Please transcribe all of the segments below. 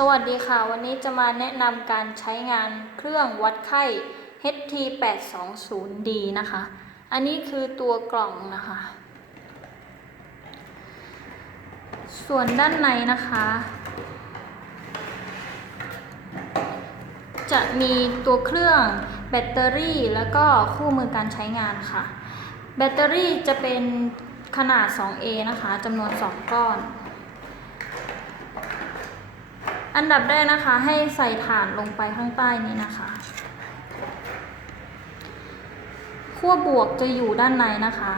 สวัสดีค่ะ วันนี้จะมาแนะนำการใช้งานเครื่องวัดไข้ HT820D นะคะ อันนี้คือตัวกล่องนะคะ ส่วนด้านในนะคะ จะมีตัวเครื่องแบตเตอรี่แล้วก็คู่มือการใช้งานค่ะ แบตเตอรี่จะเป็นขนาด 2A นะคะจำนวน 2 ก้อน อันดับแรกนะคะ ให้ใส่ถ่านลงไปข้างใต้นี้นะคะขั้วบวกจะอยู่ด้านในนะคะ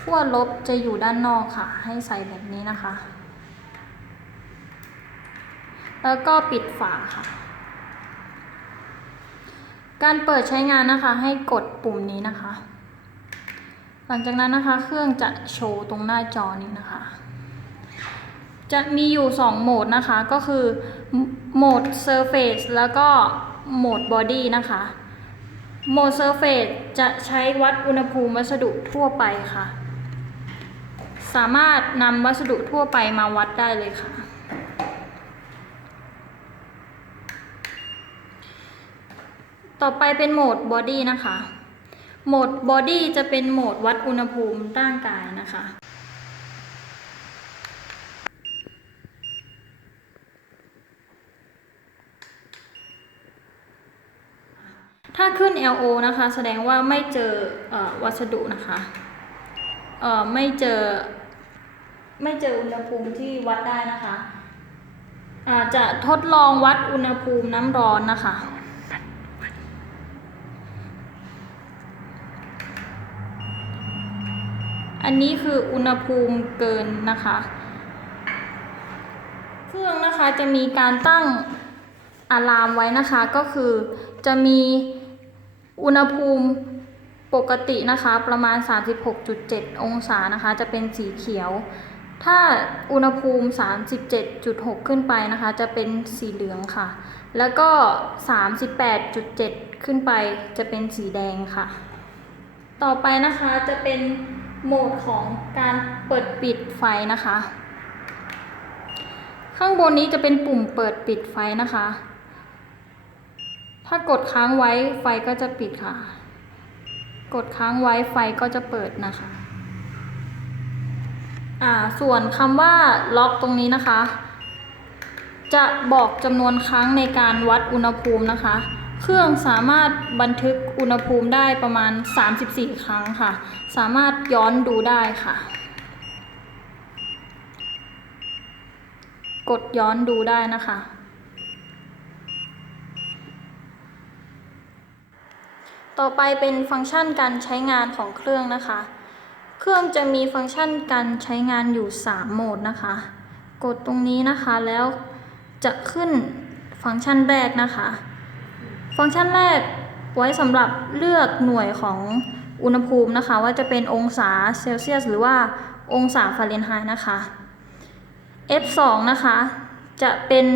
ขั้วลบจะอยู่ด้านนอกค่ะ ให้ใส่แบบนี้นะคะ แล้วก็ปิดฝาค่ะ การเปิดใช้งานนะคะ ให้กดปุ่มนี้นะคะ หลังจากนั้นนะคะ เครื่องจะโชว์ตรงหน้าจอนี้นะคะ จะมีอยู่ 2 โหมดนะคะ ก็คือโหมด Surface แล้วก็โหมด Body นะคะ โหมด Surface จะใช้วัดอุณหภูมิวัสดุทั่วไปค่ะ สามารถนำวัสดุทั่วไปมาวัดได้เลยค่ะ ต่อไปเป็นโหมด Body นะคะ โหมด Body จะเป็นโหมดวัดอุณหภูมิร่างกายนะคะ ถ้าขึ้น LO นะคะ แสดงว่าไม่เจอเออวัสดุนะคะไม่เจอ ไม่เจออุณหภูมิที่วัดได้นะคะอาจจะทดลองวัดอุณหภูมิน้ำร้อนนะคะ อันนี้คืออุณหภูมิเกินนะคะ เครื่องนะคะจะมีการตั้งอะลามไว้นะคะก็คือจะมี อุณหภูมิปกตินะคะประมาณ 36.7 องศานะคะจะเป็นสีเขียว ถ้าอุณหภูมิ 37.6 ขึ้นไปนะคะ จะเป็นสีเหลืองค่ะ แล้วก็ 38.7 ขึ้นไปจะเป็นสีแดงค่ะ ต่อไปนะคะจะเป็นโหมดของการเปิดปิดไฟนะคะ ข้างบนนี้จะเป็นปุ่มเปิดปิดไฟนะคะ ถ้ากดค้างไว้ไฟก็จะปิดค่ะ กดค้างไว้ไฟก็จะเปิดนะคะ อ่า ส่วนคำว่าล็อกตรงนี้นะคะ จะบอกจำนวนครั้งในการวัดอุณหภูมินะคะ เครื่องสามารถบันทึกอุณหภูมิได้ประมาณ 34 ครั้งค่ะ สามารถย้อนดูได้ค่ะ กดย้อนดูได้นะคะ ต่อไปเป็นฟังก์ชันการใช้งานของเครื่องนะคะ เครื่องจะมีฟังก์ชันการใช้งานอยู่ 3 โหมดนะคะ กดตรงนี้นะคะแล้วจะขึ้นฟังก์ชันแรกนะคะ ฟังก์ชันแรกไว้สำหรับเลือกหน่วยของอุณหภูมินะคะ ว่าจะเป็นองศาเซลเซียส หรือว่าองศาฟาเรนไฮต์นะคะ F2 นะคะ จะเป็น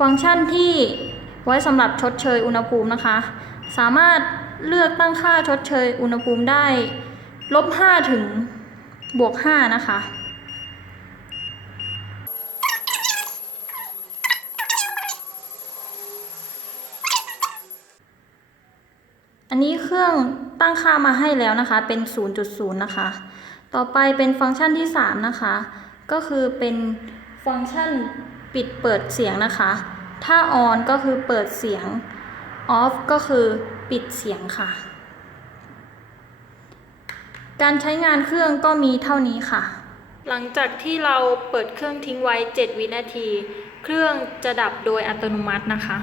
ฟังก์ชันที่ไว้สำหรับชดเชยอุณหภูมินะคะ สามารถเลือกตั้งค่าชดเชยอุณหภูมิได้ลบ5ถึงบวก5นะคะ อันนี้เครื่องตั้งค่ามาให้แล้วนะคะ เป็น 0.0 นะคะ ต่อไปเป็นฟังก์ชันที่ 3 นะคะ ก็คือเป็นฟังก์ชันปิดเปิดเสียงนะคะ ถ้า on ก็คือเปิดเสียง off ก็คือปิดเสียงค่ะ การใช้งานเครื่องก็มีเท่านี้ค่ะ หลังจากที่เราเปิดเครื่องทิ้งไว้ 7 วินาที เครื่องจะดับโดยอัตโนมัตินะคะ